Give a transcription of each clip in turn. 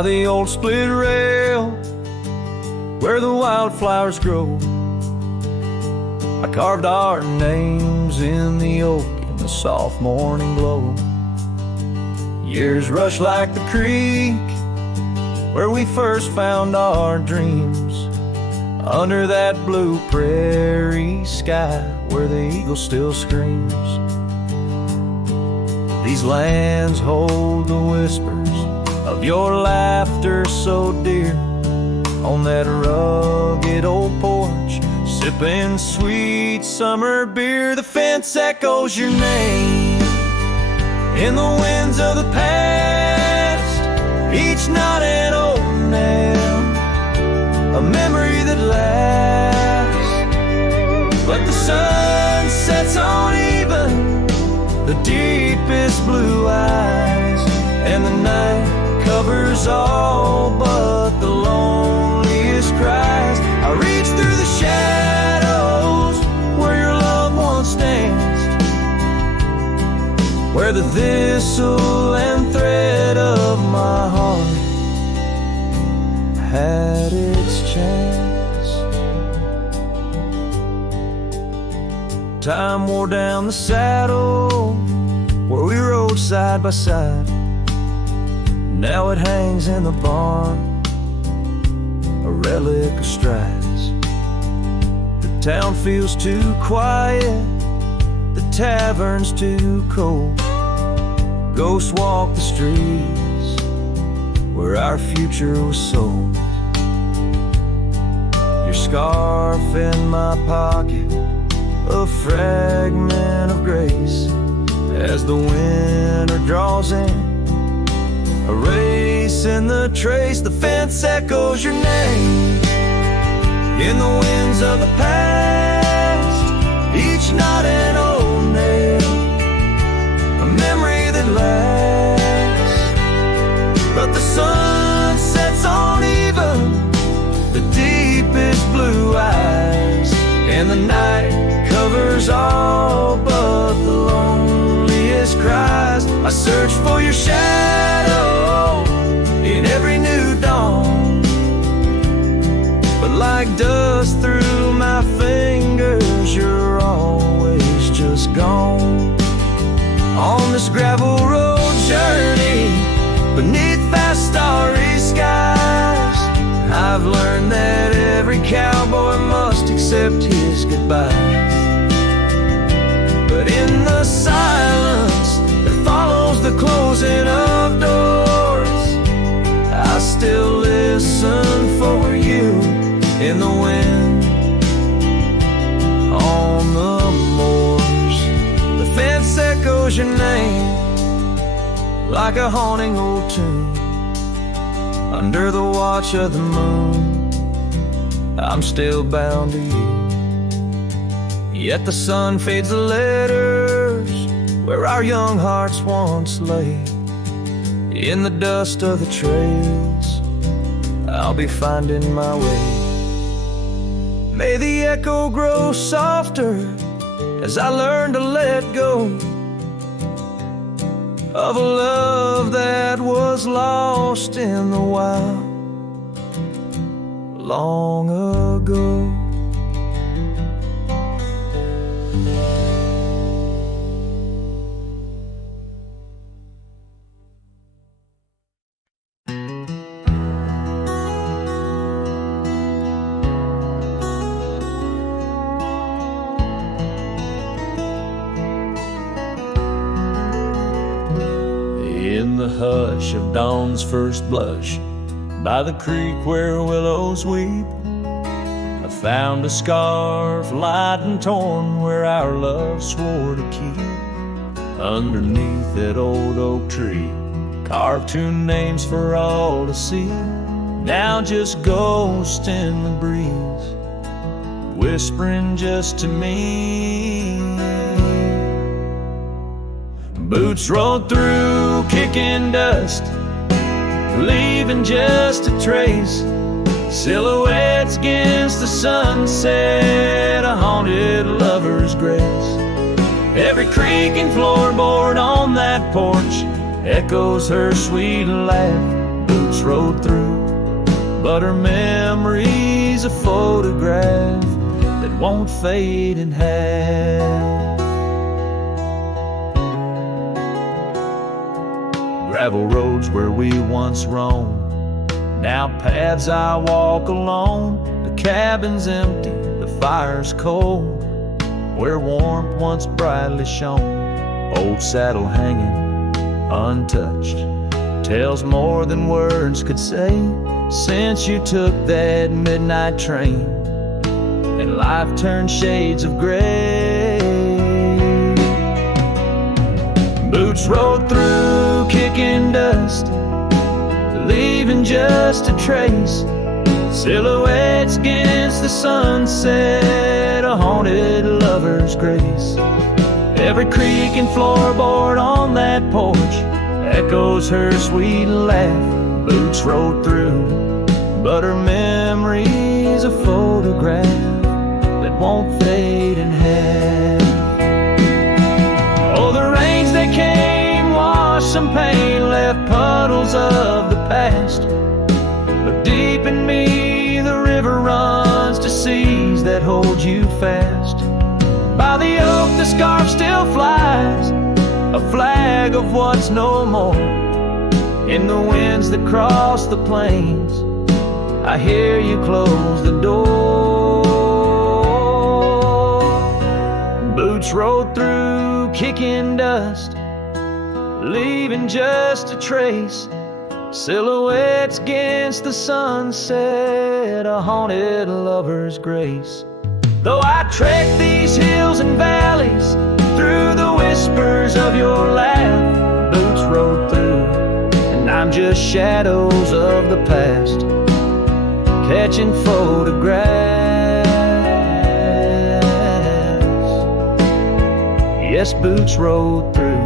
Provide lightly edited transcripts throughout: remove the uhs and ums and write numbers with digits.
by the old split rail where the wildflowers grow. I carved our names in the oak in the soft morning glow. Years rush like the creek where we first found our dreams, under that blue prairie sky where the eagle still screams. These lands hold the whispers of your laughter so dear, on that rugged old porch, sipping sweet summer beer. The fence echoes your name in the winds of the past, each knot an old nail, a memory that lasts. But the sun sets on even the deepest blue eyes, and the night covers all but the loneliest cries. I reach through the shadows where your loved ones danced, where the thistle and thread of my heart had its chance. Time wore down the saddle where we rode side by side. Now it hangs in the barn, a relic of strides. The town feels too quiet, the tavern's too cold. Ghosts walk the streets where our future was sold. Your scarf in my pocket, a fragment of grace, as the winter draws in, a race in the trace. The fence echoes your name in the winds of the past, each knot an old nail, a memory that lasts. But the sun sets on even the deepest blue eyes, and the night covers all but the loneliest cries. I search for your shadow in every new dawn, but like dust through my fingers, you're always just gone. On this gravel road journey beneath vast starry skies, I've learned that every cowboy must accept his goodbyes. But in the silence that follows the closing of doors, I still listen for you in the wind on the moors. The fence echoes your name like a haunting old tune. Under the watch of the moon, I'm still bound to you. Yet the sun fades the letters where our young hearts once lay. In the dust of the trails, I'll be finding my way. May the echo grow softer as I learn to let go of a love that was lost in the wild long ago. In the hush of dawn's first blush, by the creek where willows weep, I found a scarf light and torn where our love swore to keep. Underneath that old oak tree, carved two names for all to see, now just ghosts in the breeze, whispering just to me. Boots rolled through, kicking dust, leaving just a trace. Silhouettes against the sunset, a haunted lover's grace. Every creaking floorboard on that porch echoes her sweet laugh. Boots boots rode through, but her memory's a photograph that won't fade in half. Gravel roads where we once roamed, now paths I walk alone. The cabin's empty, the fire's cold, where warmth once brightly shone. Old saddle hanging untouched tells more than words could say. Since you took that midnight train and life turned shades of gray, boots rode through kicking dust, leaving just a trace. Silhouettes against the sunset, a haunted lover's grace. Every creak and floorboard on that porch echoes her sweet laugh. Boots rode through, but her memory's a photograph that won't fade in half. Oh, the rains that came washed some pain, left puddles of the past. But deep in me, the river runs to seas that hold you fast. By the oak, the scarf still flies, a flag of what's no more. In the winds that cross the plains, I hear you close the door. Boots rode through kicking dust, leaving just a trace. Silhouettes against the sunset, a haunted lover's grace. Though I trek these hills and valleys, through the whispers of your laugh, boots rode through, and I'm just shadows of the past, catching photographs. Yes, boots rode through,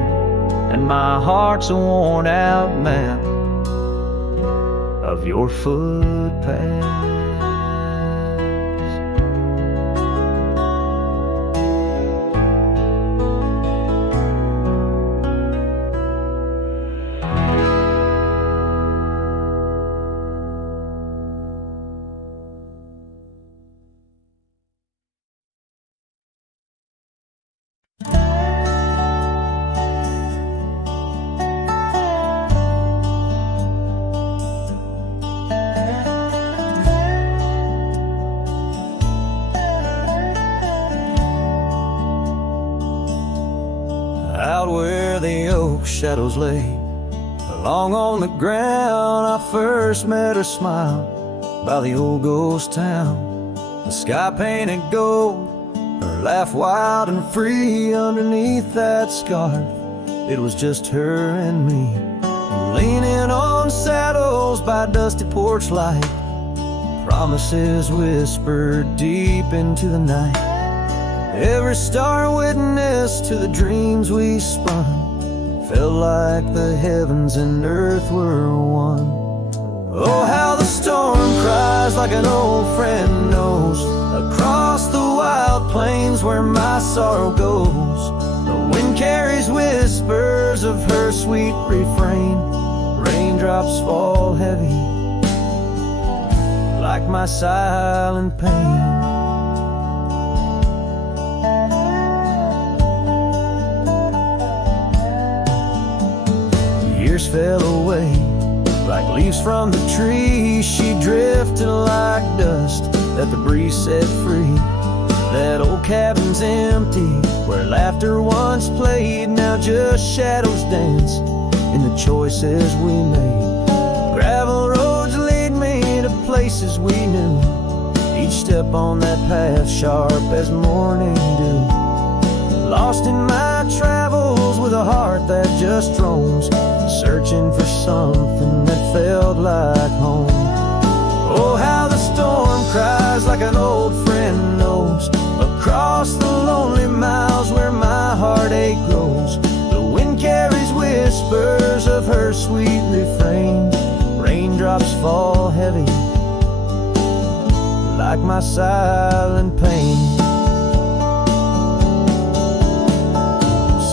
and my heart's a worn out map of your footpath. Out where the oak shadows lay, along on the ground I first met her smile, by the old ghost town. The sky painted gold, her laugh wild and free. Underneath that scarf, it was just her and me, leaning on saddles by dusty porch light, promises whispered deep into the night. Every star witness to the dreams we spun, felt like the heavens and earth were one. Oh, how the storm cries like an old friend knows, across the wild plains where my sorrow goes. The wind carries whispers of her sweet refrain. Raindrops fall heavy like my silent pain. Years fell away like leaves from the tree. She drifted like dust that the breeze set free. That old cabin's empty, where laughter once played. Now just shadows dance in the choices we made. Gravel roads lead me to places we knew, each step on that path sharp as morning dew. Lost in my travels with a heart that just roams, searching for something that felt like home. Oh, how the storm cries like an old friend knows, across the lonely miles where my heartache grows. The wind carries whispers of her sweet refrain. Raindrops fall heavy like my silent pain.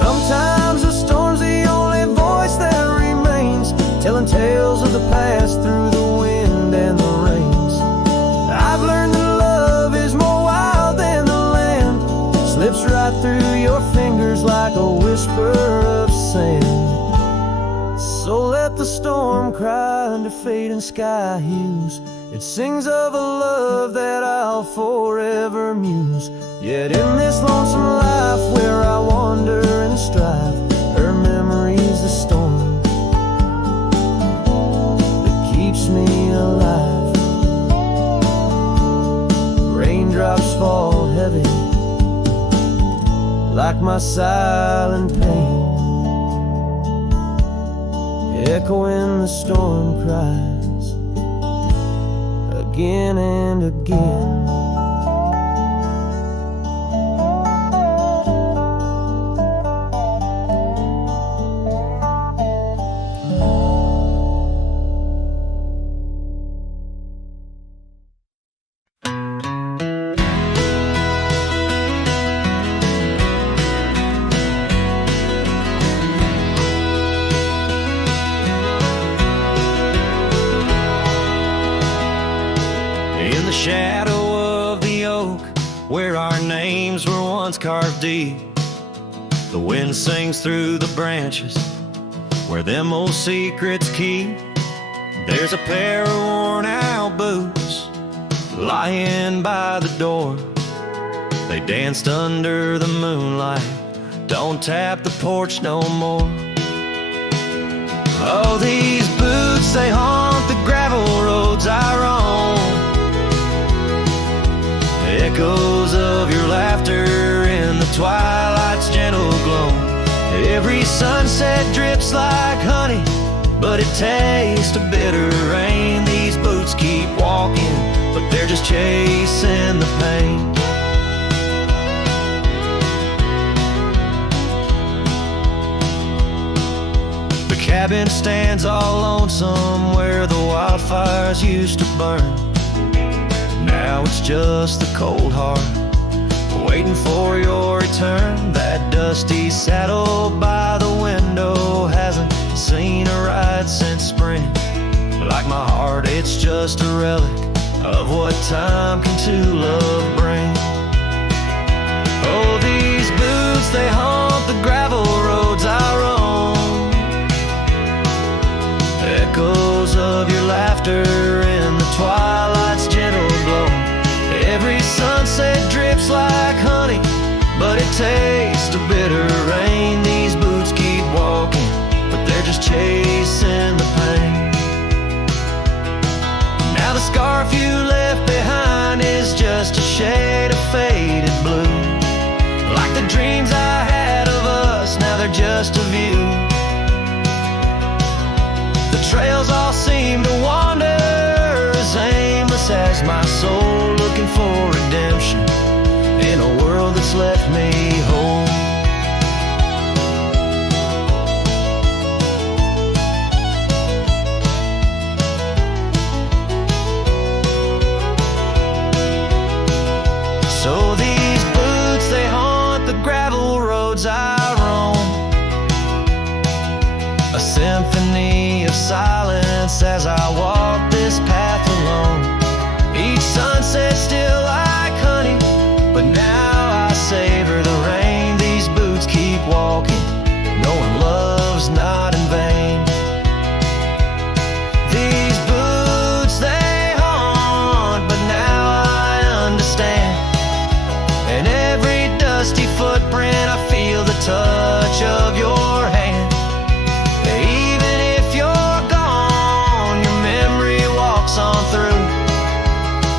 Sometimes the storm's the only voice that remains, telling tales of the past through the storm cry under fading sky hues. It sings of a love that I'll forever muse. Yet in this lonesome life where I wander and strive, her memory's the storm that keeps me alive. Raindrops fall heavy like my silent pain, echoing the storm cries again and again. Carved deep, the wind sings through the branches where them old secrets keep. There's a pair of worn out boots lying by the door. They danced under the moonlight, don't tap the porch no more. Oh, these boots, they haunt the gravel roads I roam. Echoes of your laughter in the twilight's gentle glow. Every sunset drips like honey, but it tastes of bitter rain. These boots keep walking, but they're just chasing the pain. The cabin stands all lonesome where the wildfires used to burn. Now it's just the cold heart waiting for your return. That dusty saddle by the window hasn't seen a ride since spring. Like my heart, it's just a relic of what time can to love bring. Oh, these boots, they haunt the gravel roads I roam. Echoes of your laughter in the twilight's gentle glow. Every sunset drips like honey, but it tastes of bitter rain. These boots keep walking, but they're just chasing the pain. Now the scarf you left behind is just a shade of faded blue. Like the dreams I had of us, now they're just a view. The trails all seem to wander as aimless as my soul, looking for redemption in a world that's left me whole. So these boots, they haunt the gravel roads I roam. A symphony of silence as I walk this path alone. Each sunset still like honey, but now I savor the rain. These boots keep walking, knowing love's not in vain. These boots, they haunt, but now I understand. In every dusty footprint I feel the touch of your hand. Even if you're gone, your memory walks on through.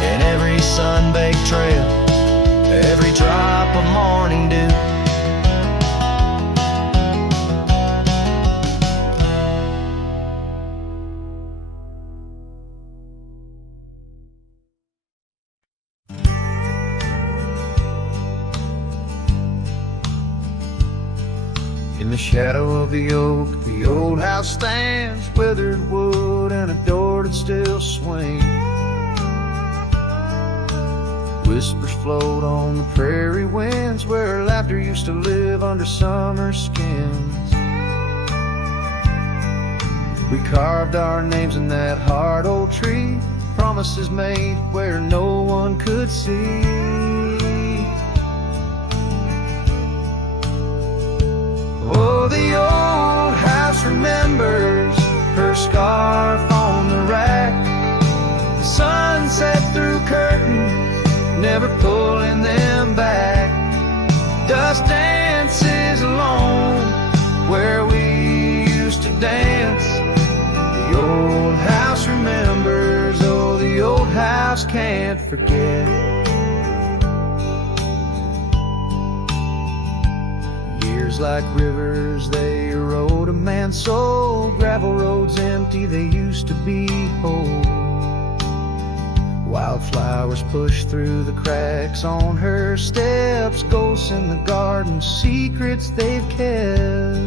In every sun-baked trail, every drop of morning dew. In the shadow of the oak, the old house stands, weathered wood and a door that still swings. Whispers float on the prairie winds where laughter used to live under summer skins. We carved our names in that hard old tree, promises made where no one could see. Oh, the old house remembers, her scarf on the rack. The sunset through curtains, never pulling them back. Dust dances alone where we used to dance. The old house remembers, oh, the old house can't forget. Years like rivers, they erode a man's soul. Gravel roads empty, they used to be whole. Wildflowers push through the cracks on her steps. Ghosts in the garden, secrets they've kept.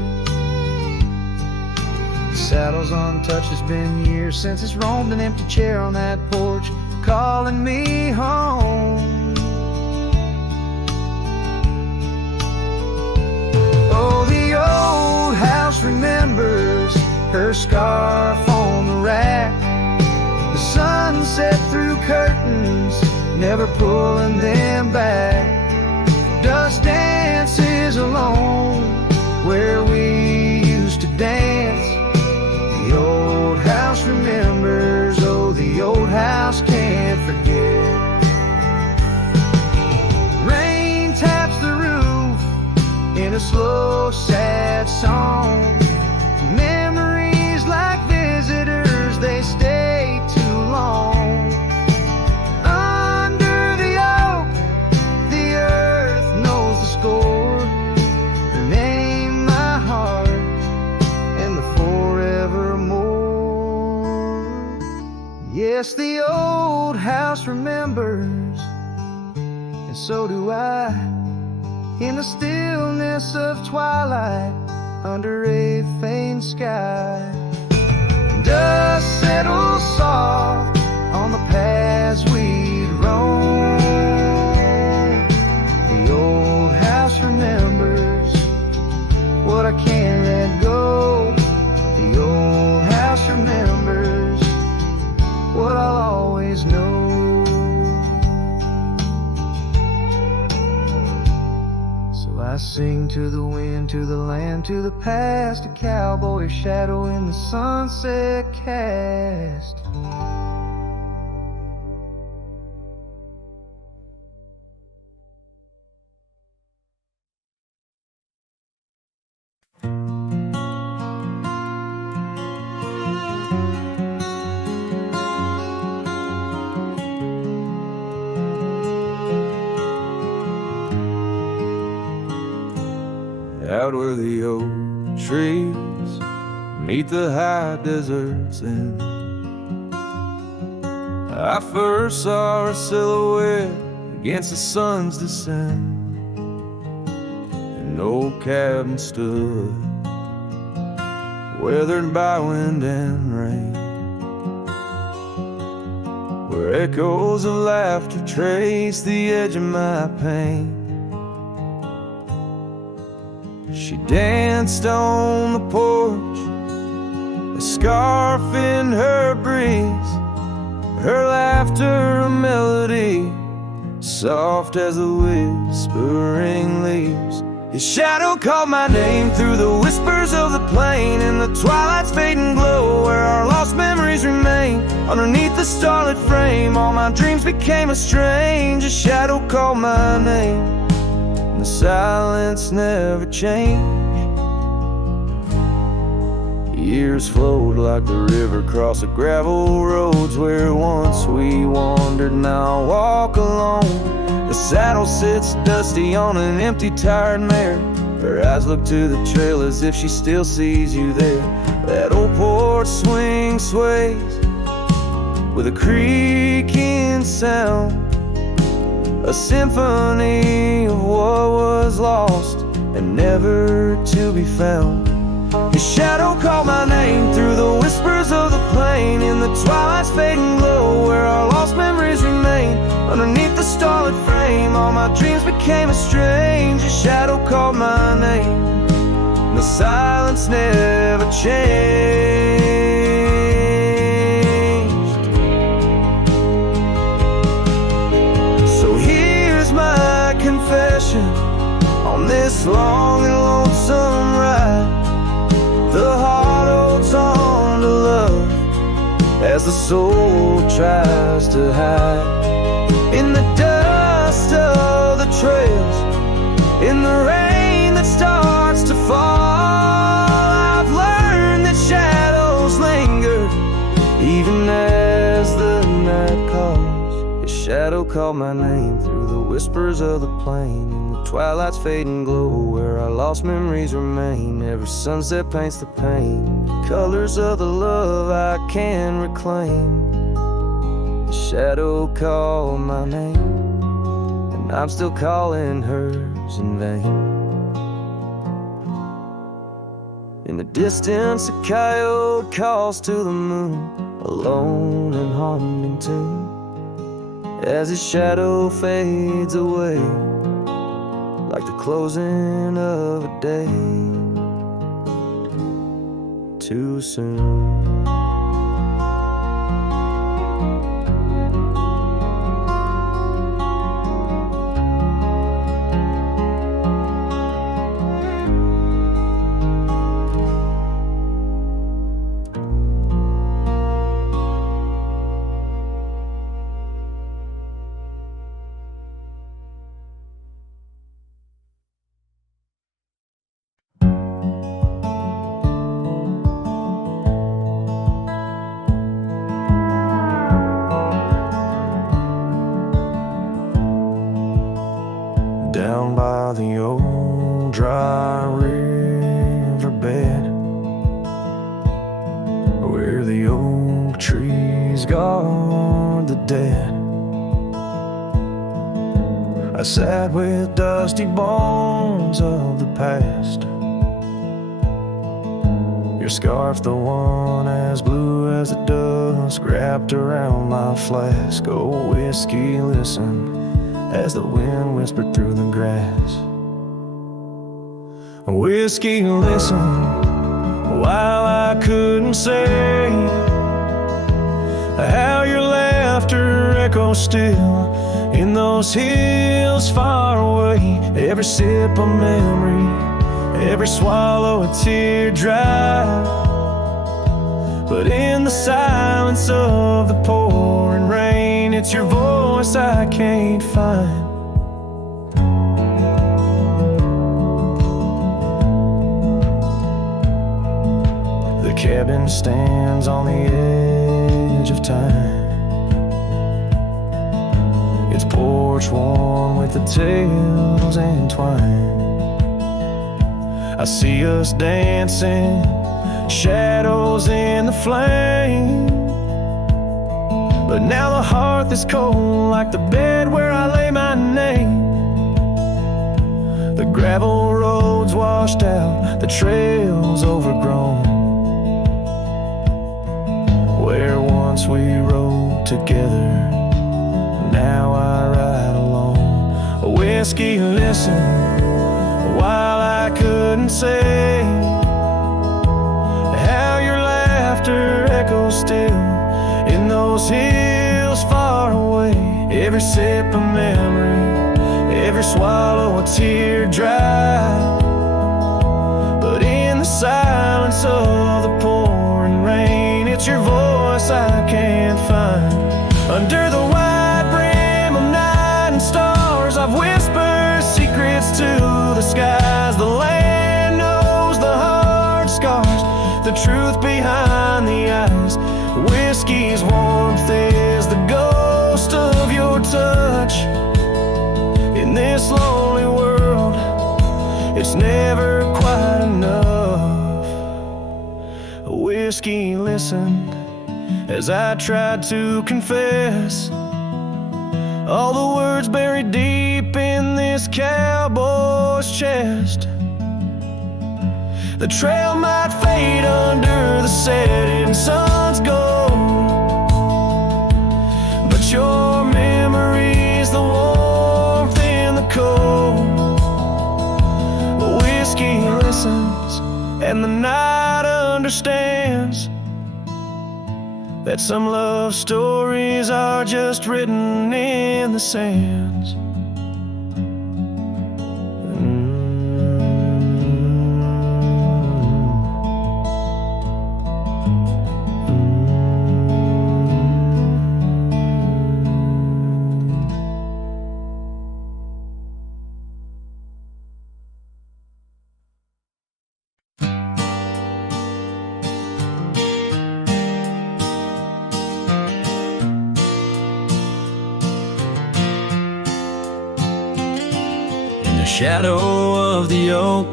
The saddle's untouched, it's been years since it's roamed an empty chair on that porch, calling me home. Oh, the old house remembers, her scarf on the rack. The sunset through curtains, never pulling them back. Dust dances alone where we used to dance. The old house remembers, oh, the old house can't forget. Rain taps the roof in a slow, sad song. Memories like visitors, they stay too long. Under the oak, the earth knows the score. Her name, my heart, and the forevermore. Yes, the old house remembers, and so do I. In the stillness of twilight, under a faint sky, dust settles soft on the paths we'd roam. The old house remembers what I can't let go. The old house remembers what I'll always know. I sing to the wind, to the land, to the past, a cowboy shadow in the sunset cast. Out where the old trees meet the high deserts end, I first saw her silhouette against the sun's descent. An old cabin stood, weathered by wind and rain, where echoes of laughter trace the edge of my pain. She danced on the porch, a scarf in her breeze, her laughter a melody, soft as the whispering leaves. His shadow called my name through the whispers of the plain, in the twilight's fading glow where our lost memories remain. Underneath the starlit frame, all my dreams became a strange. A shadow called my name, the silence never changed. Years flowed like the river across the gravel roads where once we wandered, now I walk alone. The saddle sits dusty on an empty, tired mare. Her eyes look to the trail as if she still sees you there. That old porch swing sways with a creaking sound, a symphony of what was lost and never to be found. His shadow called my name through the whispers of the plain, in the twilight's fading glow where our lost memories remain. Underneath the starlit frame, all my dreams became a strange. His shadow called my name, and the silence never changed. So here's my confession on this long and lonesome ride. The heart holds on to love as the soul tries to hide in the dust of the trails, in the rain that starts to fall. I've learned that shadows linger even as the night calls. His shadow called my name through the whispers of the plain, in the twilight's fading glow where our lost memories remain. Every sunset paints the pain, colors of the love I can reclaim. The shadow called my name, and I'm still calling hers in vain. In the distance, a coyote calls to the moon, a lone and haunting tune, as his shadow fades away like the closing of a day too soon. Down by the old dry riverbed, where the oak trees guard the dead, I sat with dusty bones of the past. Your scarf, the one as blue as the dusk, wrapped around my flask. Oh, whiskey, listen as the wind whispered through the grass. Whiskey, listen, while I couldn't say how your laughter echoes still in those hills far away. Every sip a memory, every swallow a teardrop, but in the silence of the pouring rain, it's your voice I can't find. The cabin stands on the edge of time, its porch warm with the tales entwined. I see us dancing, shadows in the flame, but now the hearth is cold like the bed where I lay my name. The gravel roads washed out, the trails overgrown, where once we rode together, now I ride alone. Whiskey, listen, while I couldn't say how your laughter echoes still in those hills far away. Every sip a memory, every swallow a teardrop, but in the silence of the pouring rain, it's your voice I can't find. Under the wide brim of night and stars, I've whispered secrets to the skies. The land knows the hard scars, the truth behind the eyes. Whiskey's warmth is the ghost of your touch. In this lonely world, it's never quite enough. Whiskey listened as I tried to confess all the words buried deep in this cowboy's chest. The trail might fade under the setting sun's gold, but your memory's the warmth in the cold. Whiskey listens and the night understands that some love stories are just written in the sands. the shadow of the oak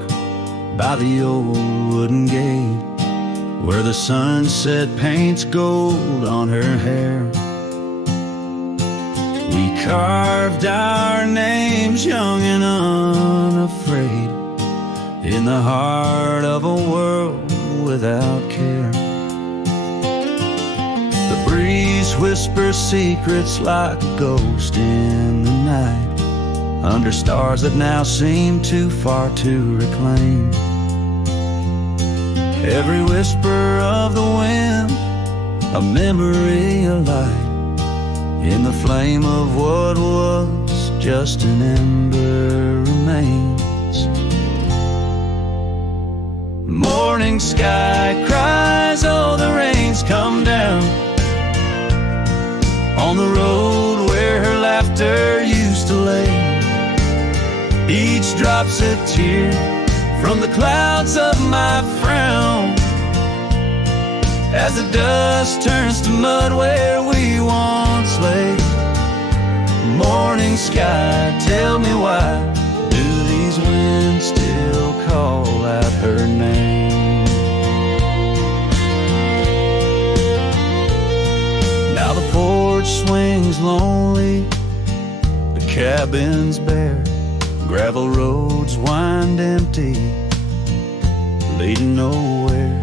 by the old wooden gate, where the sunset paints gold on her hair. We carved our names young and unafraid in the heart of a world without care. The breeze whispers secrets like a ghost in the night, under stars that now seem too far to reclaim. Every whisper of the wind, a memory alight in the flame of what was just an ember remains. Morning sky cries, oh, the rain's come down on the road where her laughter used to lay. Each drop's a tear from the clouds of my frown, as the dust turns to mud where we once lay. Morning sky, tell me why do these winds still call out her name? Now the porch swings lonely, the cabin's bare, gravel roads wind empty, leading nowhere.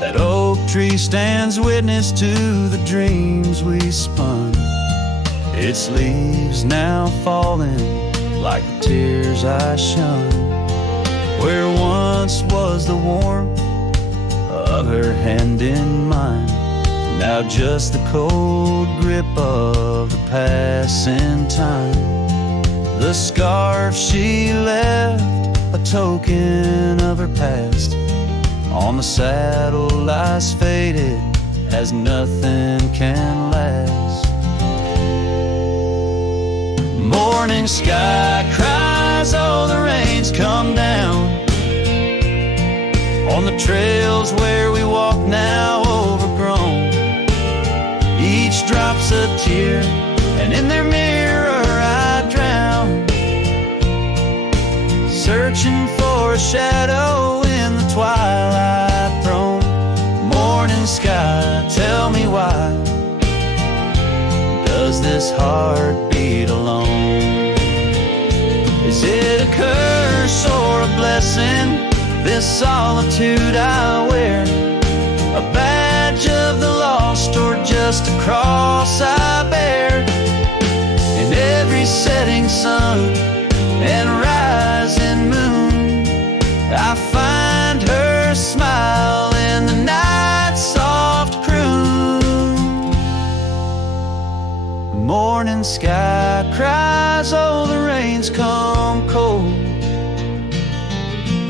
That oak tree stands witness to the dreams we spun, its leaves now falling like the tears I shun. Where once was the warmth of her hand in mine, now just the cold grip of the passing time. The scarf she left, a token of her past, on the saddle lies faded as nothing can last. Morning sky cries, oh, the rain's come down on the trails where we walk now overgrown. Each drop's a tear, and in their mirror I drown, searching for a shadow in the twilight throne. Morning sky, tell me why does this heart beat alone? Is it a curse or a blessing, this solitude I wear? A badge of the lost or just a cross I bear? In every setting sun and rising moon, I find her smile in the night's soft croon. The morning sky cries, oh, the rain's come cold,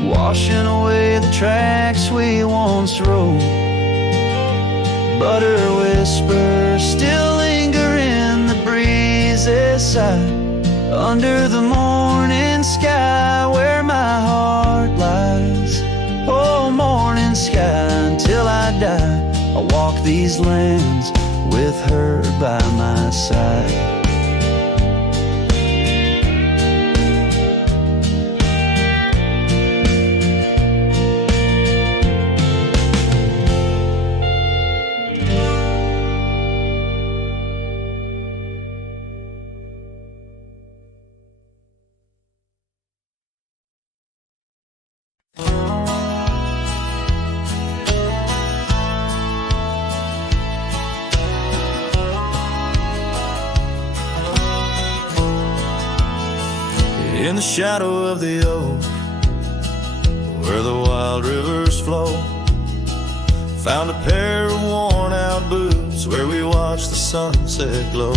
washing away the tracks we once rode. But her whispers still linger in the breeze's side, under the morning sky where my heart lies. Oh, morning sky, until I die, I'll walk these lands with her by my side. In the shadow of the oak, where the wild rivers flow, found a pair of worn-out boots where we watched the sunset glow.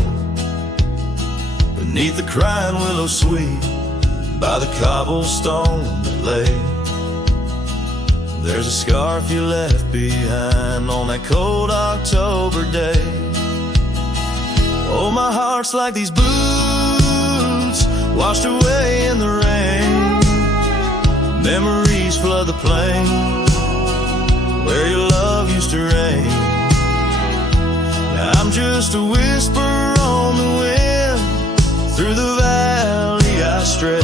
Beneath the crying willow sweet, by the cobblestone that lay, there's a scarf you left behind on that cold October day. Oh, my heart's like these boots washed away in the rain. Memories flood the plain where your love used to reign. Now I'm just a whisper on the wind, through the valley I stray.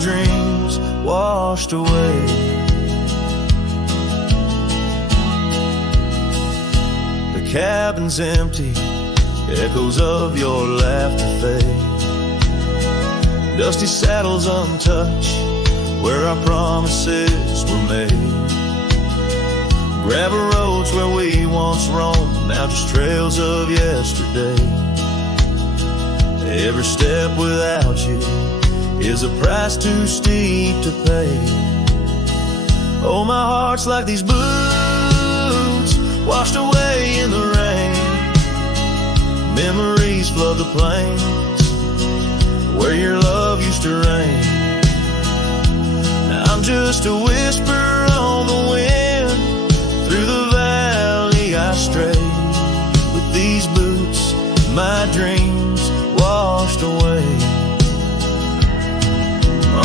dreams washed away. The cabin's empty, echoes of your laughter fade. Dusty saddles untouched, where our promises were made. Gravel roads where we once roamed, now just trails of yesterday. Every step without you is a price too steep to pay. Oh, my heart's like these boots washed away in the rain. Memories flood the plains where your love used to reign. Now I'm just a whisper on the wind. Through the valley I stray. With these boots, my dreams washed away.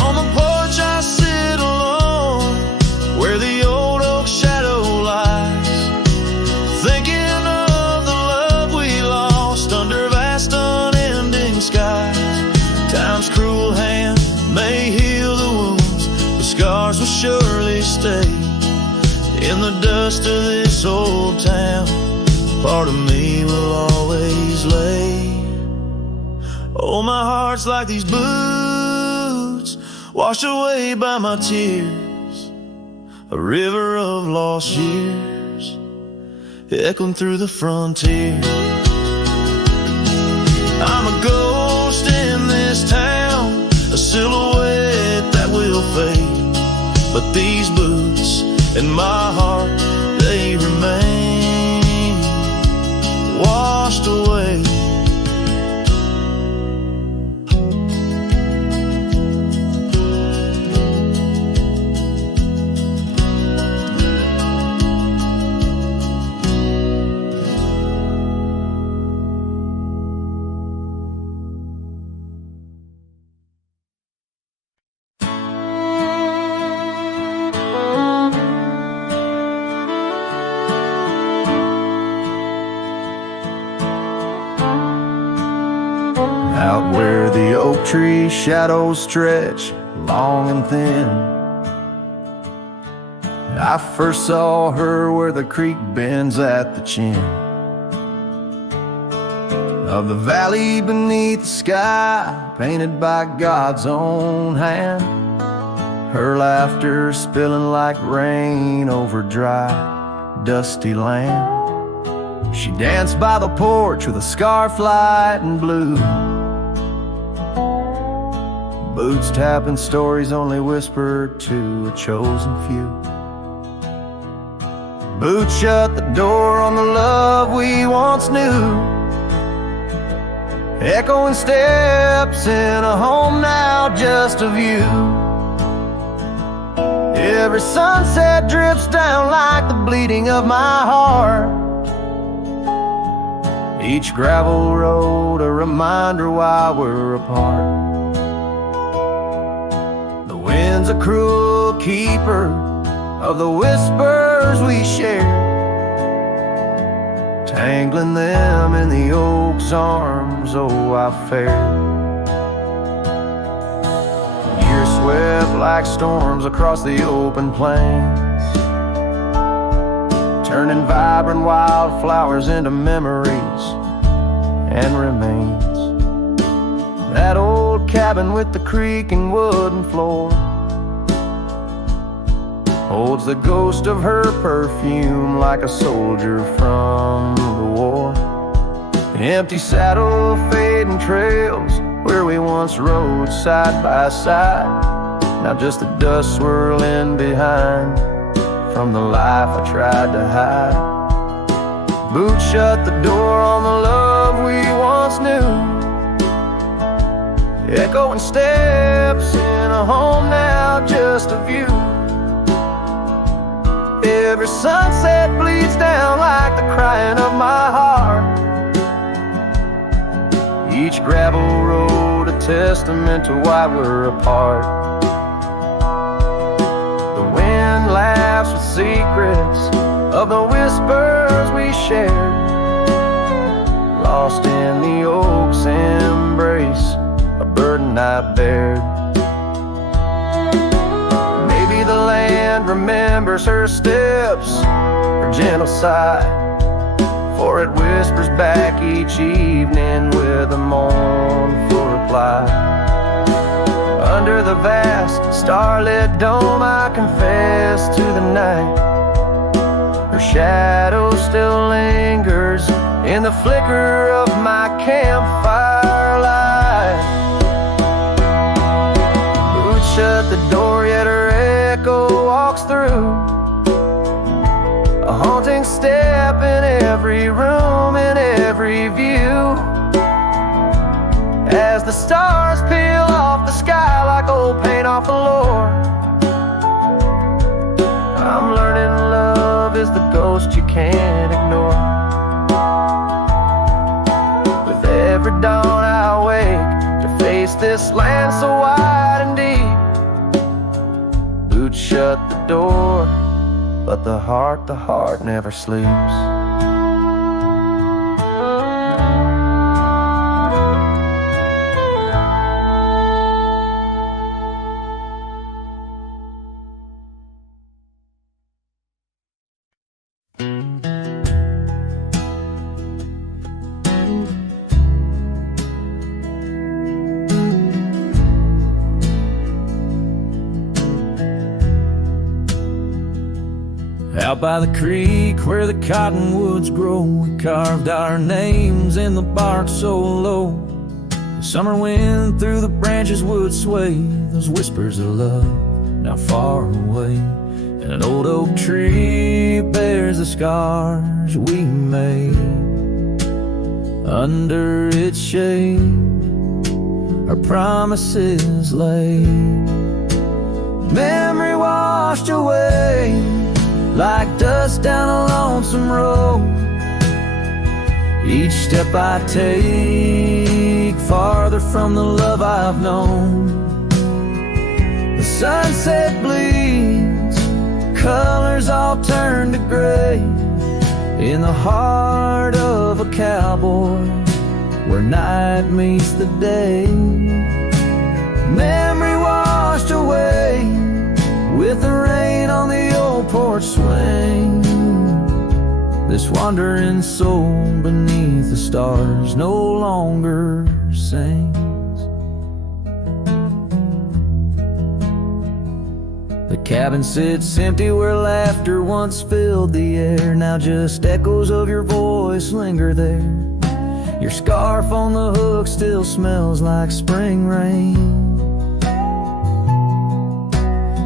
On the porch I sit alone, where the old oak shadow lies, thinking of the love we lost under vast unending skies. Time's cruel hand may heal the wounds, but scars will surely stay. In the dust of this old town, part of me will always lay. Oh, my heart's like these boots washed away by my tears, a river of lost years echoing through the frontier. I'm a ghost in this town, a silhouette that will fade, but these boots in my heart, they remain washed away. Out where the oak tree shadows stretch long and thin, I first saw her where the creek bends at the chin of the valley beneath the sky, painted by God's own hand. Her laughter spilling like rain over dry, dusty land. She danced by the porch with a scarf light and blue, boots tapping stories only whispered to a chosen few. Boots shut the door on the love we once knew, echoing steps in a home now just a view. Every sunset drips down like the bleeding of my heart, each gravel road a reminder why we're apart. The wind's a cruel keeper of the whispers we share, tangling them in the oak's arms, oh I fared. Years swept like storms across the open plains, turning vibrant wildflowers into memories and remains. That old cabin with the creaking wooden floor holds the ghost of her perfume like a soldier from the war. Empty saddle, fading trails where we once rode side by side, now just the dust swirling behind from the life I tried to hide. Boots shut the door on the love we once knew, echoing steps in a home now just a view. Every sunset bleeds down like the crying of my heart, each gravel road a testament to why we're apart. The wind laughs with secrets of the whispers we shared, lost in the oak's embrace, a burden I bared. and remembers her steps, her gentle sigh, for it whispers back each evening with a mournful reply. Under the vast starlit dome I confess to the night, her shadow still lingers in the flicker of my campfire light. Boots shut the door, yet her echo walks through, a haunting step in every room, in every view. As the stars peel off the sky like old paint off the floor, I'm learning love is the ghost you can't ignore. With every dawn I wake to face this land so wide and deep. Boots shut the door, but the heart never sleeps. Out by the creek where the cottonwoods grow, we carved our names in the bark so low. The summer wind through the branches would sway those whispers of love now far away. And an old oak tree bears the scars we made. Under its shade our promises lay. Memory washed away like dust down a lonesome road. Each step I take farther from the love I've known. The sunset bleeds, colors all turn to gray, in the heart of a cowboy where night meets the day. Memory washed away with the rain on the old porch swing. This wandering soul beneath the stars no longer sings. The cabin sits empty where laughter once filled the air. Now just echoes of your voice linger there. Your scarf on the hook still smells like spring rain.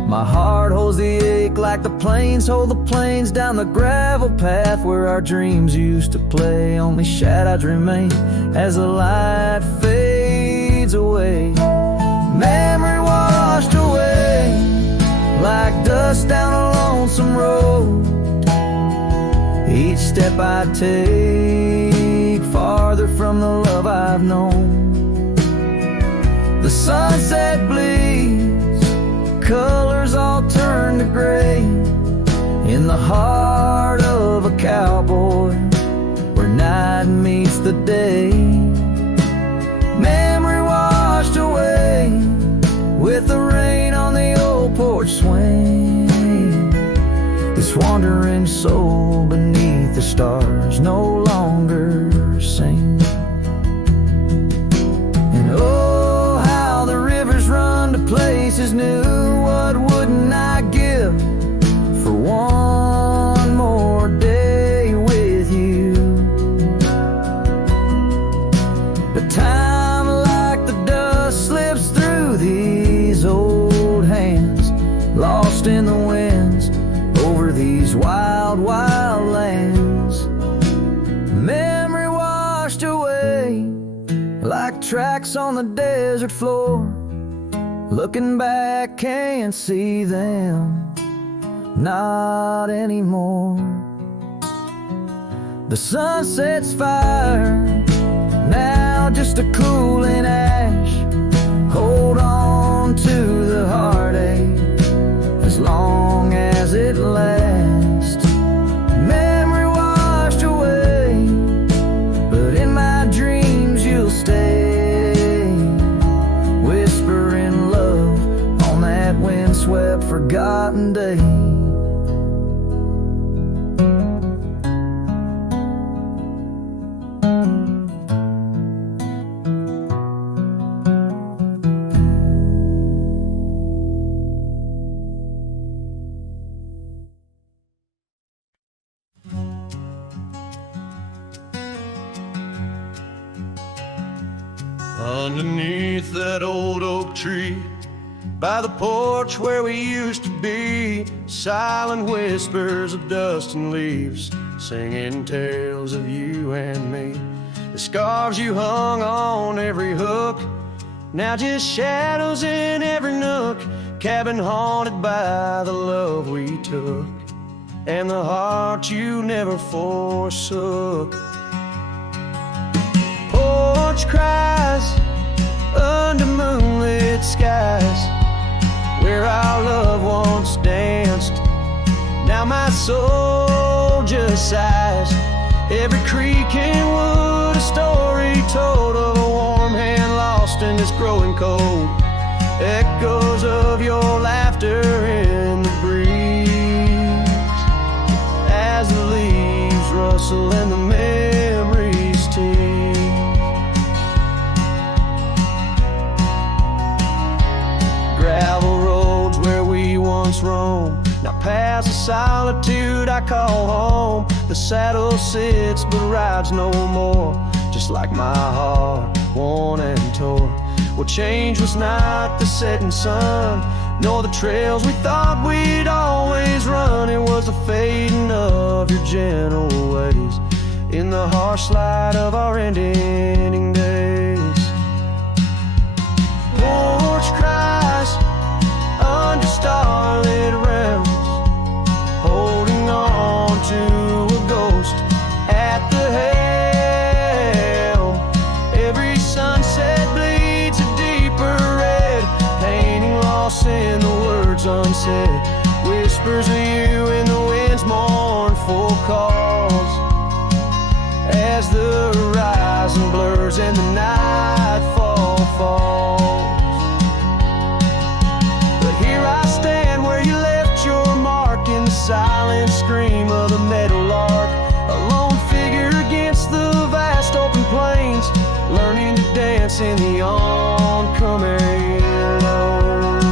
My heart holds the ache like the plains hold the plains down the gravel path where our dreams used to play. Only shadows remain as the light fades away. Memory washed away like dust down a lonesome road. Each step I take farther from the love I've known. The sunset bleeds, colors all turn to gray, in the heart of a cowboy where night meets the day. Memory washed away with the rain on the old porch swing. This wandering soul beneath the stars no longer sings. And oh, how the rivers run to places new. What wouldn't I give for one more day with you? But time like the dust slips through these old hands, lost in the winds over these wild, wild lands. Memory washed away like tracks on the desert floor. Looking back, can't see them, not anymore. The sunset's fire, now just a cooling ash. Hold on to the heartache as long as it lasts. Memory washed away, but in my dreams you'll stay. Whispering love on that windswept forgotten day. Underneath that old oak tree, by the porch where we used to be, silent whispers of dust and leaves, singing tales of you and me. The scarves you hung on every hook, now just shadows in every nook. Cabin haunted by the love we took, and the heart you never forsook. Porch cries under moonlit skies, where our love once danced. Now my soul just sighs. Every creek and wood, a story told of a warm hand lost in this growing cold. Echoes of your laughter in the breeze, as the leaves rustle and the memories tease. Gravel roads where we once roamed, now paths of solitude I call home. The saddle sits but rides no more, just like my heart, worn and torn. Well, change was not the setting sun, nor the trails we thought we'd always run. It was the fading of your gentle ways in the harsh light of our ending days. Porch cries under starlit realms, holding on to a ghost at the helm. Every sunset bleeds a deeper red, painting loss in the words unsaid. Whispers of you in the wind's mournful calls, as the horizon blurs and the nightfall falls. But here I stand where you left your mark, in the silent scream of the meadowlark, a lone figure against the vast open plains, learning to dance in the oncoming lows.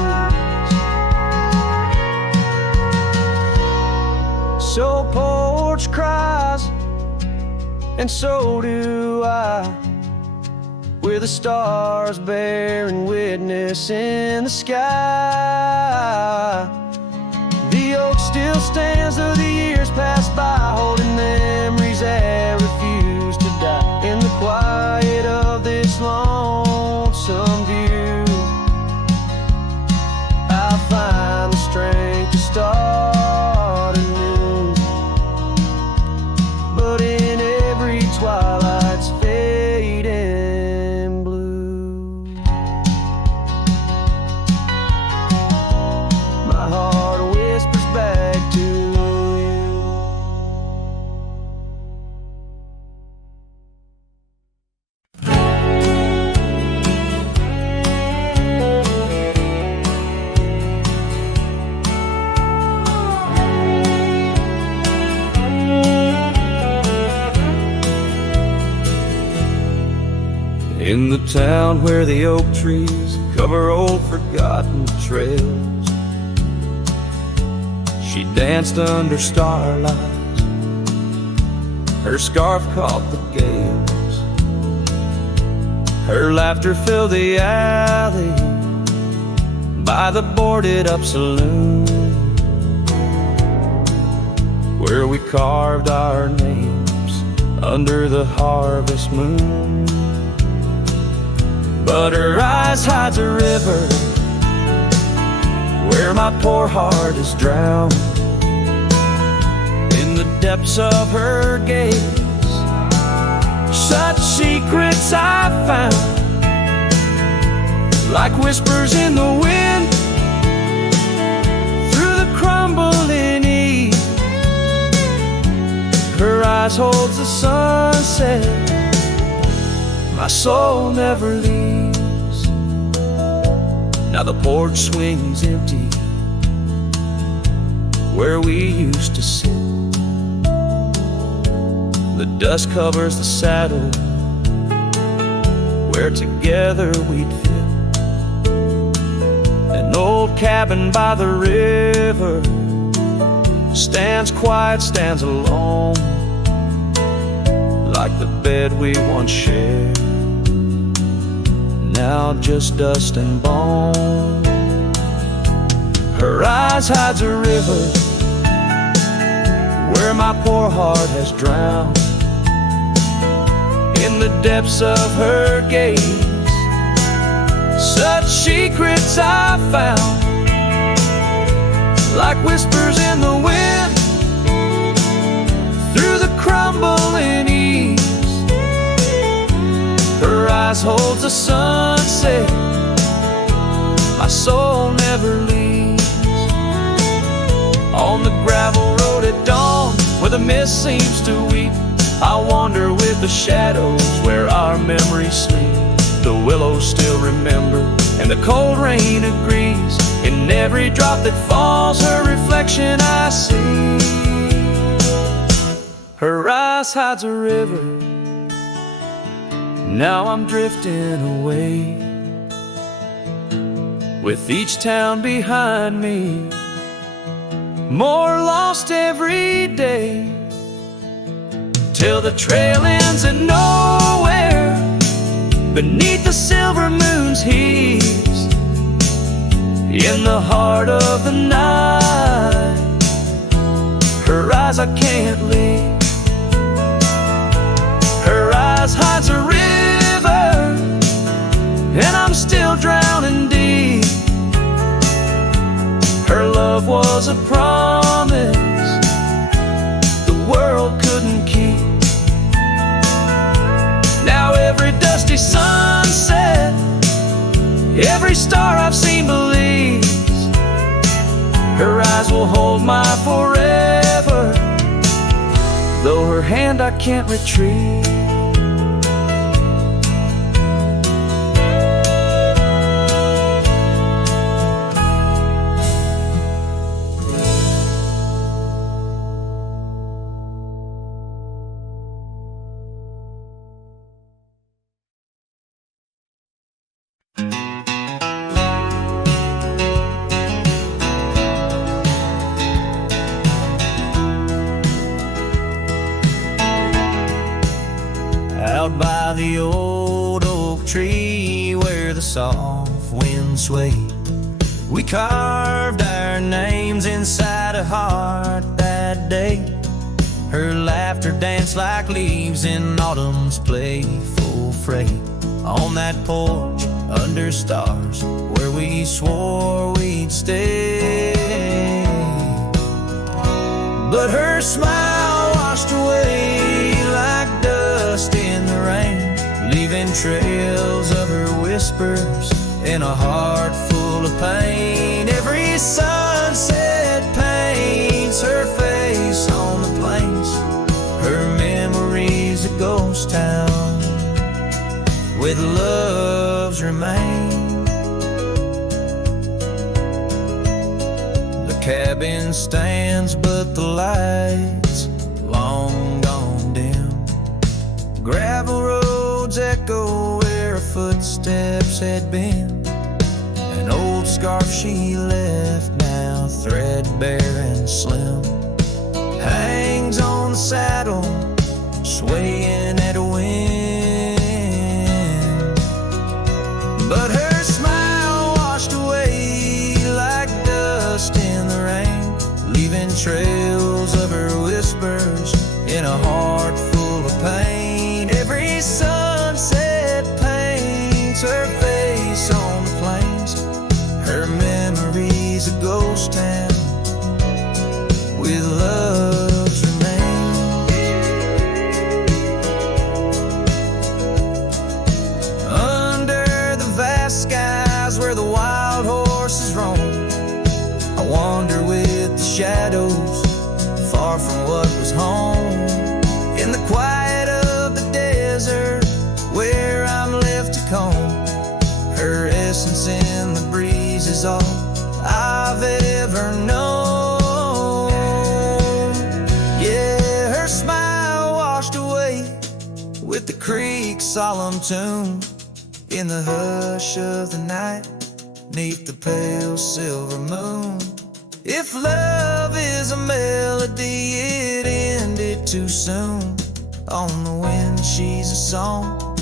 So porch cries, and so do I, with the stars bearing witness in the sky. The oak still stands though the years pass by, holding memories that refuse to die. In the quiet of this lonesome view, I find the strength to start anew. But in every twilight's fading blue, my heart whispers back to you. In the town where the oak trees cover old forgotten trails, she danced under starlight, her scarf caught the gales. Her laughter filled the alley by the boarded up saloon, where we carved our names under the harvest moon. But her eyes hides a river where my poor heart is drowned. In the depths of her gaze, such secrets I found, like whispers in the wind through the crumbling eve. Her eyes holds the sunset, my soul never leaves. Now the porch swings empty where we used to sit. The dust covers the saddle where together we'd fit. An old cabin by the river stands quiet, stands alone, like the bed we once shared. now just dust and bone. Her eyes hides a river where my poor heart has drowned. In the depths of her gaze, such secrets I found, like whispers in the wind, through the crumbling eaves. Her eyes hold the sunset, my soul never leaves. On the gravel road at dawn, where the mist seems to weep, I wander with the shadows where our memories sleep. The willows still remember, and the cold rain agrees. In every drop that falls, her reflection I see. Her eyes hides a river, now I'm drifting away, with each town behind me, more lost every day, till the trail ends in nowhere, beneath the silver moon's heaves. In the heart of the night, her eyes I can't leave. Her eyes hides a river, and I'm still drowning deep. Her love was a promise the world couldn't keep. Now every dusty sunset, every star I've seen believes her eyes will hold my forever, though her hand I can't retrieve. Out by the old oak tree where the soft wind swayed, we carved our names inside a heart that day. Her laughter danced like leaves in autumn's playful fray. On that porch under stars where we swore we'd stay, but her smile washed away like dust in the rain, leaving trails of her whispers in a heart full of pain. Every sunset paints her face on the plains, her memories a ghost town with love's remain. The cabin stands but the lights long gone dim. Gravel roads echo where her footsteps had been. An old scarf she left, now threadbare and slim, hangs on the saddle, swaying at a wind. But her smile washed away like dust in the rain, leaving trails of her whispers in a heart full of pain. Every sunset paints her face on the plains, her memories a ghost town with love's remains. Under the vast skies where the wild horses roam, I wander with the shadows, far from what was home. In the quiet of the desert where I'm left to comb, her essence in the breeze is all I've ever known. Yeah, her smile washed away with the creek's solemn tune. In the hush of the night, neath the pale silver moon. If love is a melody, it ended too soon. On the wind she's a song,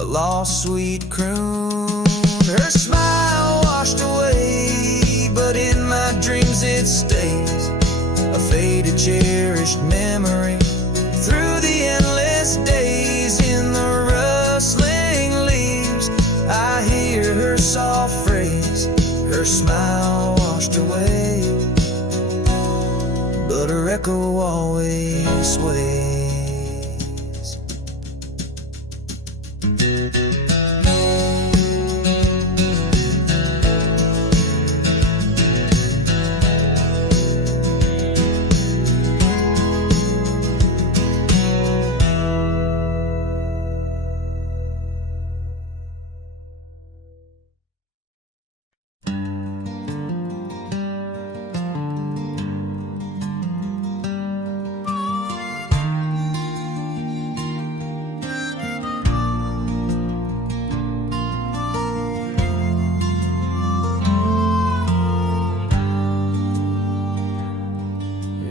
a lost sweet croon. Her smile washed away, but in my dreams it stays, a faded, cherished memory. Through the endless days, in the rustling leaves, I hear her soft phrase, her smile washed away, but her echo always sways.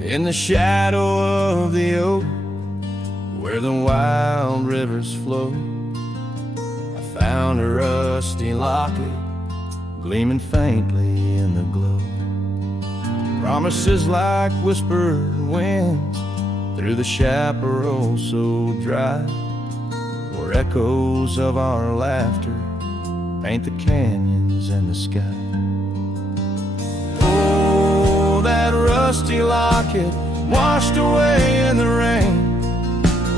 In the shadow of the oak, where the wild rivers flow, I found a rusty locket gleaming faintly in the glow. Promises like whispered winds through the chaparral so dry, where echoes of our laughter paint the canyons and the sky. That rusty locket washed away in the rain,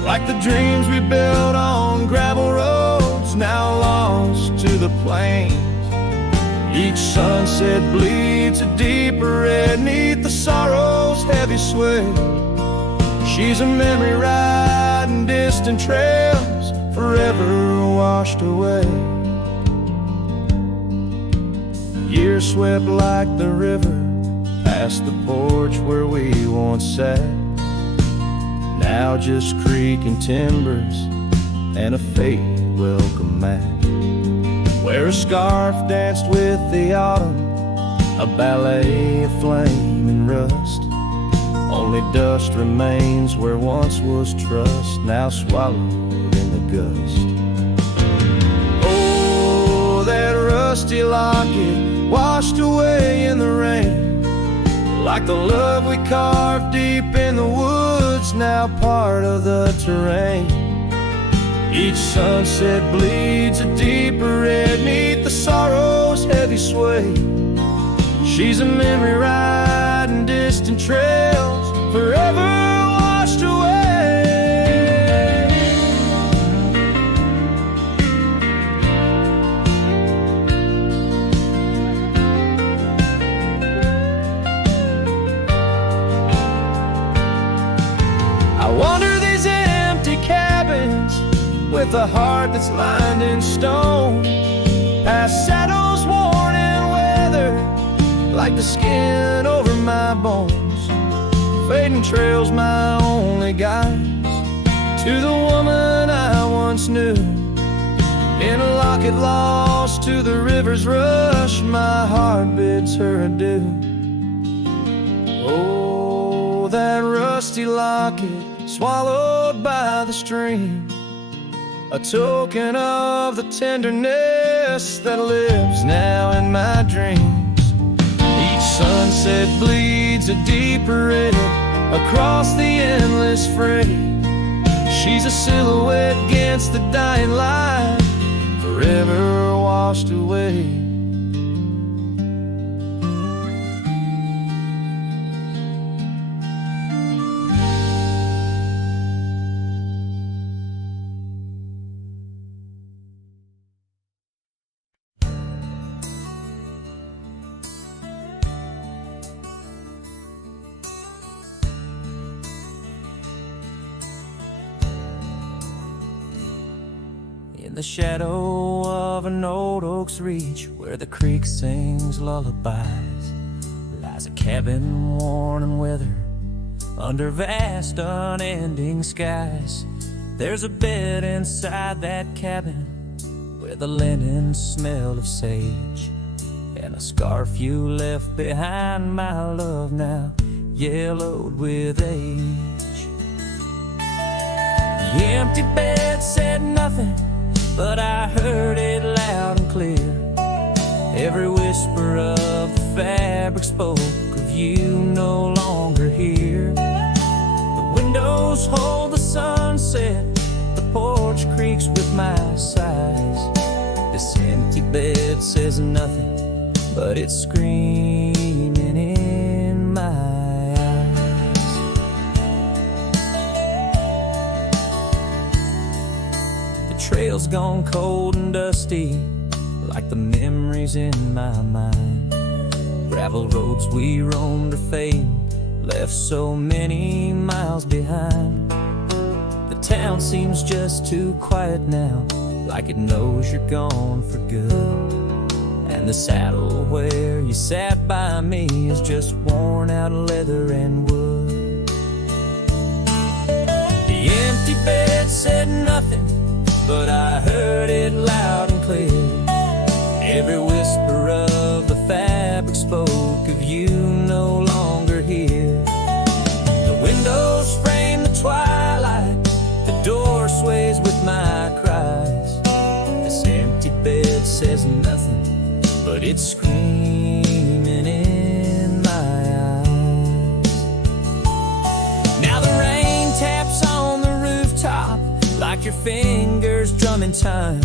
like the dreams we built on gravel roads now lost to the plains. Each sunset bleeds a deeper red neath the sorrow's heavy sway. She's a memory riding distant trails, forever washed away. Years swept like the river past the porch where we once sat, now just creaking timbers and a faded welcome mat, where a scarf danced with the autumn, a ballet of flame and rust. Only dust remains where once was trust, now swallowed in the gust. Oh, that rusty locket washed away in the rain, like the love we carved deep in the woods, now part of the terrain. Each sunset bleeds a deeper red neath the sorrow's heavy sway. She's a memory riding distant trails, forever washed away. I wander these empty cabins with a heart that's lined in stone, past saddles worn and weathered like the skin over my bones. Fading trails my only guides to the woman I once knew. In a locket lost to the river's rush, my heart bids her adieu. Oh, that rusty locket swallowed by the stream, a token of the tenderness that lives now in my dreams. Each sunset bleeds a deeper red across the endless fray. She's a silhouette against the dying light, forever washed away. In the shadow of an old oak's reach, where the creek sings lullabies, lies a cabin worn and withered under vast unending skies. There's a bed inside that cabin with a linen smell of sage, and a scarf you left behind, my love, now yellowed with age. The empty bed said nothing, but I heard it loud and clear. Every whisper of the fabric spoke of you no longer here. The windows hold the sunset, the porch creaks with my sighs. This empty bed says nothing, but it's screaming in my eyes. The trail's gone cold and dusty, like the memories in my mind. Gravel roads we roamed are fading, left so many miles behind. The town seems just too quiet now, like it knows you're gone for good. And the saddle where you sat by me is just worn out leather and wood. The empty bed said nothing, but I heard it loud and clear. Every whisper of the fabric spoke of you no longer here. The windows frame the twilight, the door sways with my cries. This empty bed says nothing, but it's screaming in my eyes. Now the rain taps on the rooftop like your fingers drumming time.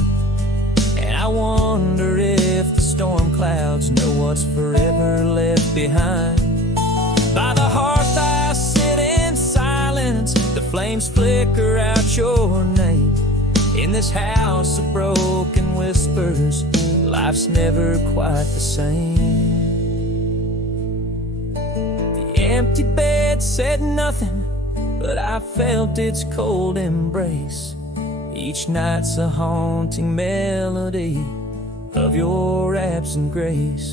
And I wonder if the storm clouds know what's forever left behind. By the hearth I sit in silence, the flames flicker out your name. In this house of broken whispers, life's never quite the same. The empty bed said nothing, but I felt its cold embrace. Each night's a haunting melody of your absent grace.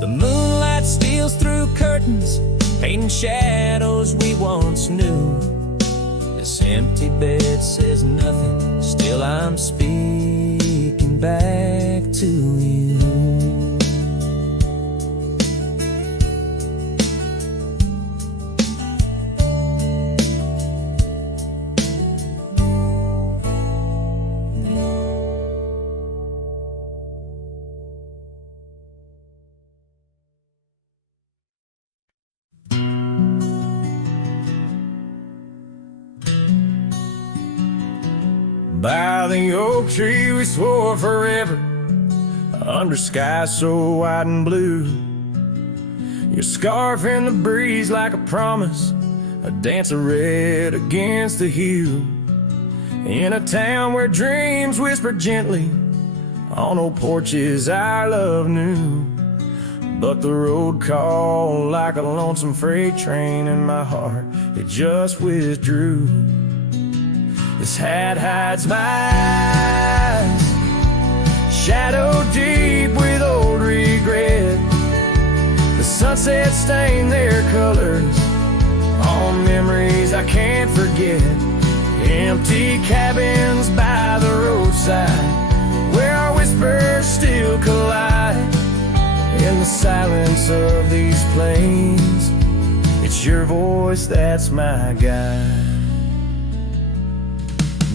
The moonlight steals through curtains, painting shadows we once knew. This empty bed says nothing, still I'm speaking back to you. By the oak tree we swore forever, under skies so wide and blue. Your scarf in the breeze like a promise, a dance of red against the hue. In a town where dreams whisper gently, on old porches our love knew. But the road called like a lonesome freight train, and my heart, it just withdrew. This hat hides my eyes, shadow deep with old regret. The sunset stained their colors on memories I can't forget. Empty cabins by the roadside, where our whispers still collide. In the silence of these plains, it's your voice that's my guide.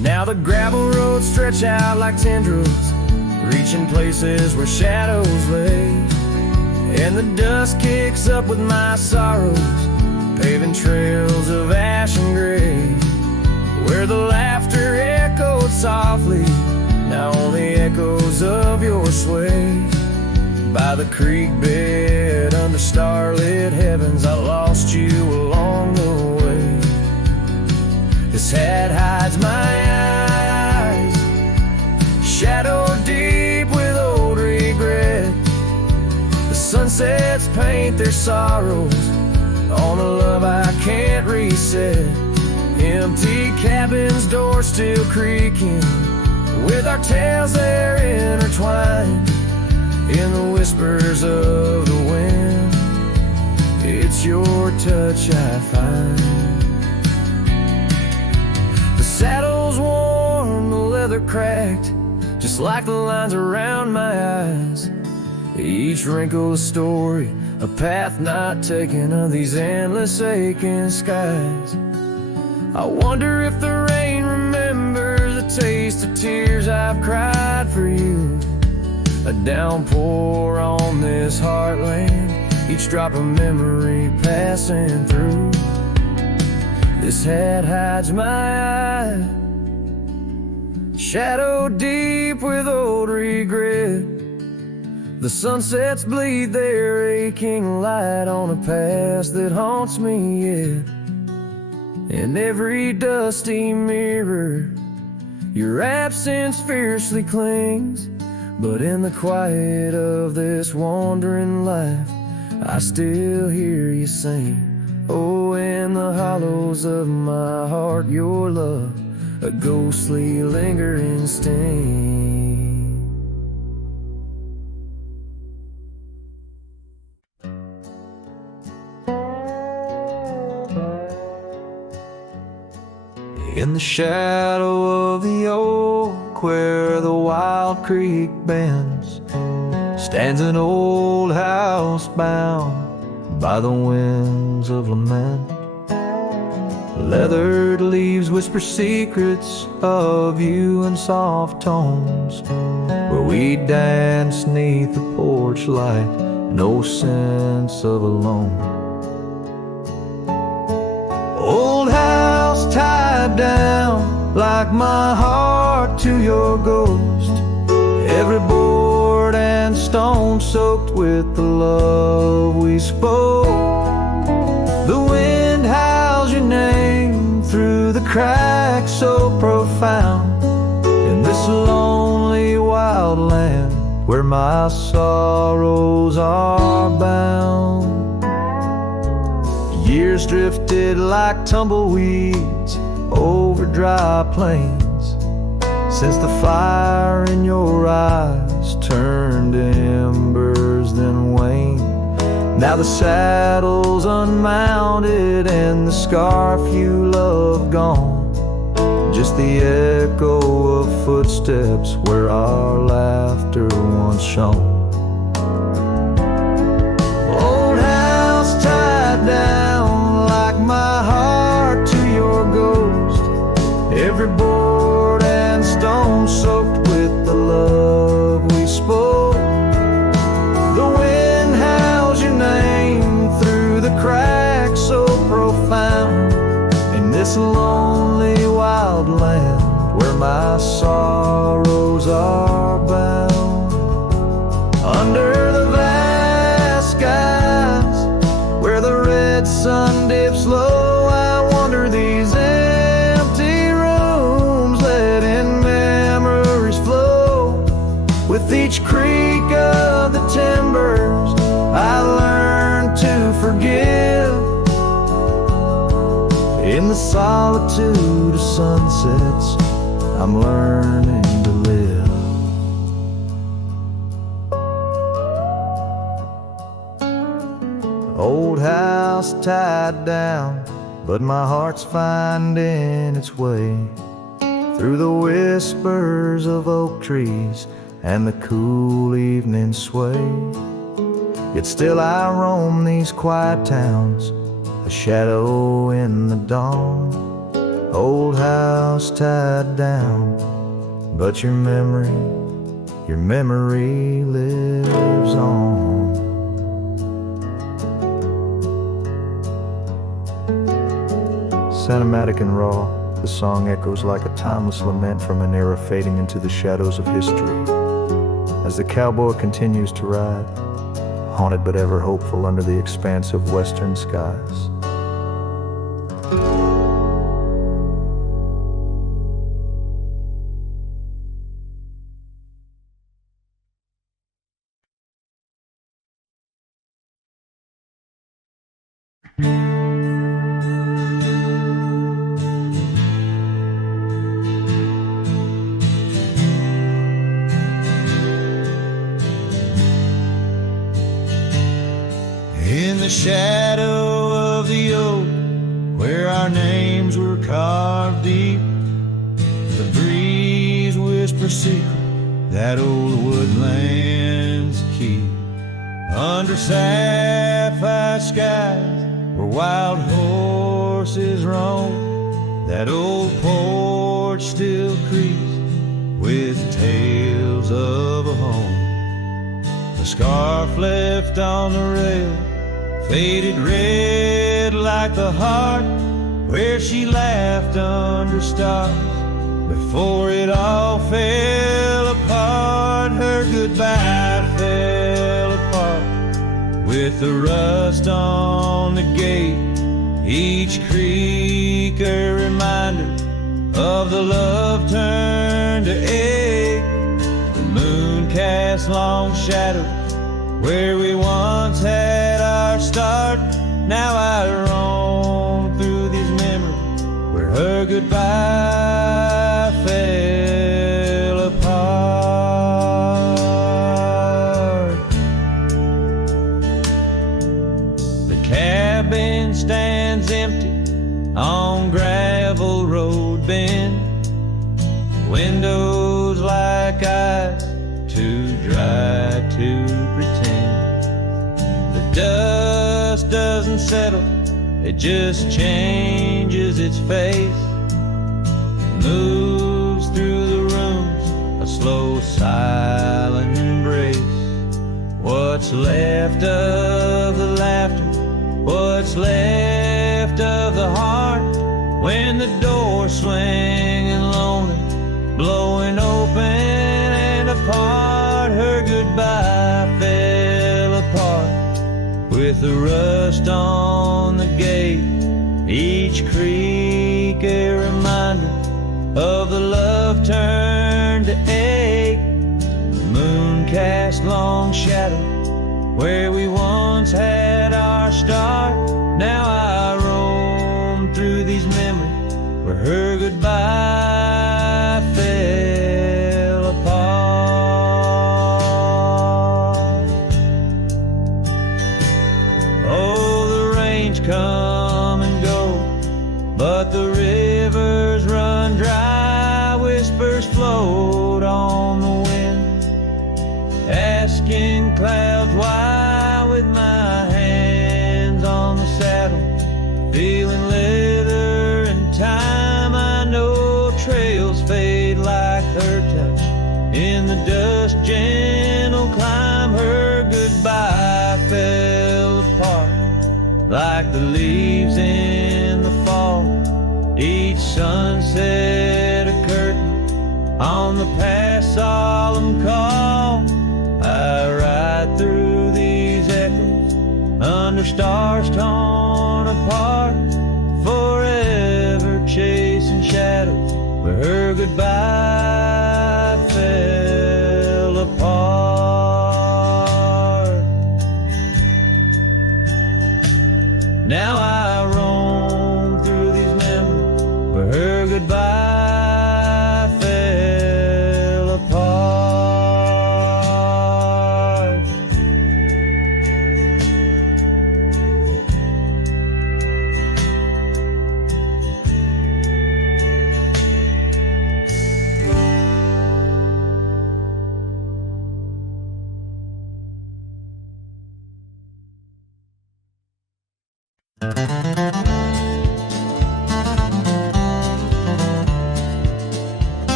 Now the gravel roads stretch out like tendrils, reaching places where shadows lay. And the dust kicks up with my sorrows, paving trails of ash and gray. Where the laughter echoed softly, now only echoes of your sway. By the creek bed under starlit heavens, I lost you along the way. This hat hides my eyes, shadow deep with old regret. The sunsets paint their sorrows on a love I can't reset. Empty cabins, doors still creaking, with our tales there intertwined. In the whispers of the wind, it's your touch I find. The saddle's worn, the leather cracked, just like the lines around my eyes. Each wrinkle a story, a path not taken of these endless aching skies. I wonder if the rain remembers the taste the tears I've cried for you. A downpour on this heartland, each drop of memory passing through. This hat hides my eye, shadow deep with old regret. The sunsets bleed their aching light on a past that haunts me yet. In every dusty mirror, your absence fiercely clings. But in the quiet of this wandering life, I still hear you sing. Oh, in the hollows of my heart, your love, a ghostly lingering sting. In the shadow of the oak where the wild creek bends, stands an old house bound by the winds of lament. Leathered leaves whisper secrets of you in soft tones, where we dance 'neath the porch light, no sense of alone. Old house tied down like my heart to your ghost, every board and stone soaked with the love we spoke. The wind howls your name through the cracks so profound, in this lonely wild land where my sorrows are bound. Years drifted like tumbleweeds over dry plains, since the fire in your eyes turned to embers then waned. Now the saddle's unmounted and the scarf you love gone, just the echo of footsteps where our laughter once shone. Old house tied down like my heart to your ghost, every board and stone soaked with the love we spoke. The wind howls your name through the cracks so profound, in this lonely wild land where my sorrows are bound. Under the vast skies where the red sun dips low, I wander these empty rooms, letting memories flow. With each creak of the timbers, I learn to forgive. In the solitude of sunsets, I'm learning to live. Old house tied down, but my heart's finding its way through the whispers of oak trees and the cool evening sway. Yet still I roam these quiet towns, a shadow in the dawn. Old house tied down, but your memory lives on. Cinematic and raw, the song echoes like a timeless lament from an era fading into the shadows of history. As the cowboy continues to ride, haunted but ever hopeful under the expanse of western skies. In the shadow of the oak, where our names were carved deep, the breeze whispers secret that old woodlands keep. Under sapphire skies, where wild horses roam, that old porch still creaks tales of a home. The scarf left on the rail, faded red like the heart where she laughed under stars before it all fell apart. Her goodbye fell apart with the rust on the gate, each creak a reminder of the love turned to ache. The moon cast long shadows where we once had our start. Now I roam through these memories where her goodbye fell apart. The cabin stands empty on gravel road bend, windows like eyes too dry to pretend. The dust doesn't settle, it just changes its face, moves through the rooms, a slow silent embrace. What's left of the laughter, what's left of the heart, when the door swinging lonely, blowing open and apart. Her goodbye fell apart with the rust on the gate, each creak a reminder of the love turned to ache. The moon cast long shadows where we once had our start. Now I roam through these memories where her goodbye fell apart. Oh, the rains come and go, but the rivers run dry. Whispers float on the wind, asking clouds why. With my hands on the saddle, feeling leather and time, I know trails fade like her touch in the dust, gentle climb. Her goodbye fell apart like the leaves in the fall, each sunset a curtain on the past solemn call. I ride through these echoes under stars torn apart, forever chasing shadows where her goodbye fell apart. Now I roam through these memories where her goodbye fell apart.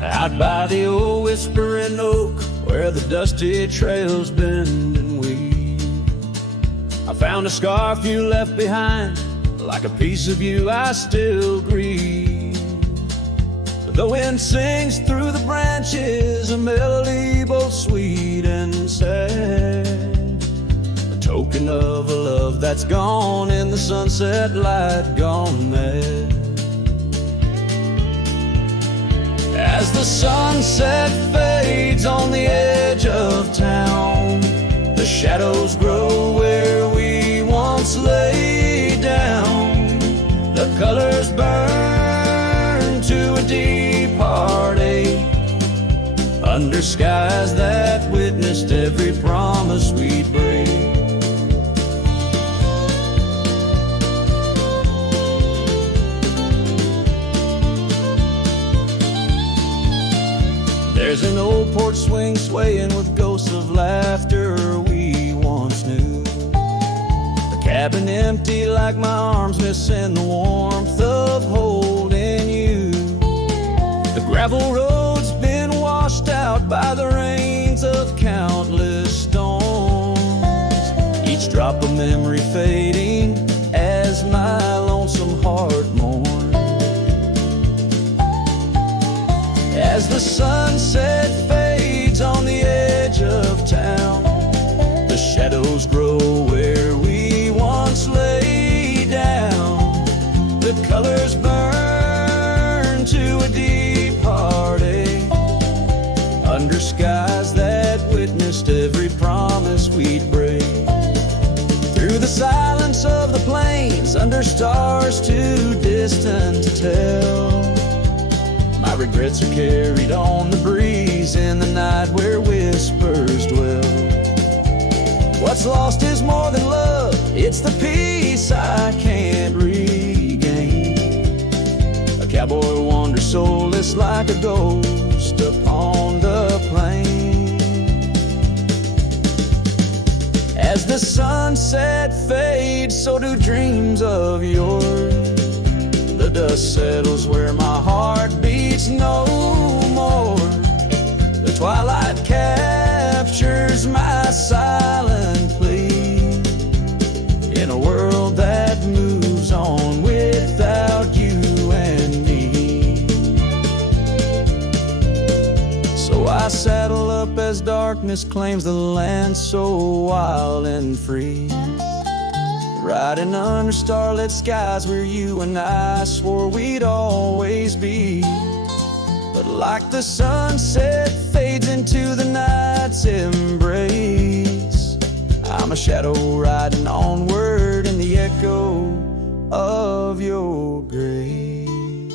Out by the old whispering oak where the dusty trails bend and weave, I found a scarf you left behind, like a piece of you I still grieve. But the wind sings through the branches a melody both sweet and sad, a token of a love that's gone in the sunset light, gone mad. As the sunset fades on the edge of town, the shadows grow where we once lay down. The colors burn to a deep heartache under skies that witnessed every promise we'd break. There's an old porch swing swaying with ghosts of laughter we once knew. The cabin empty like my arms missing the warmth of holding you. The Gravel roads been washed out by the rains of countless storms, each drop of memory fading as my lonesome heart mourns. As the sunset fades on the edge of town, the shadows grow where we once lay down. The colors burn to a deep heartache under skies that witnessed every promise we'd break. Through the silence of the plains, under stars too distant to tell, my regrets are carried on the breeze in the night where whispers dwell. What's lost is more than love, it's the peace I can't regain. A cowboy wanders soulless like a ghost upon the plain. As the sunset fades, so do dreams of yours. The dust settles where my heart beats no more. The twilight captures my silent plea in a world that moves on without you and me. So I saddle up as darkness claims the land so wild and free, riding under starlit skies where you and I swore we'd always be. But like the sunset fades into the night's embrace, I'm a shadow riding onward in the echo of your grace.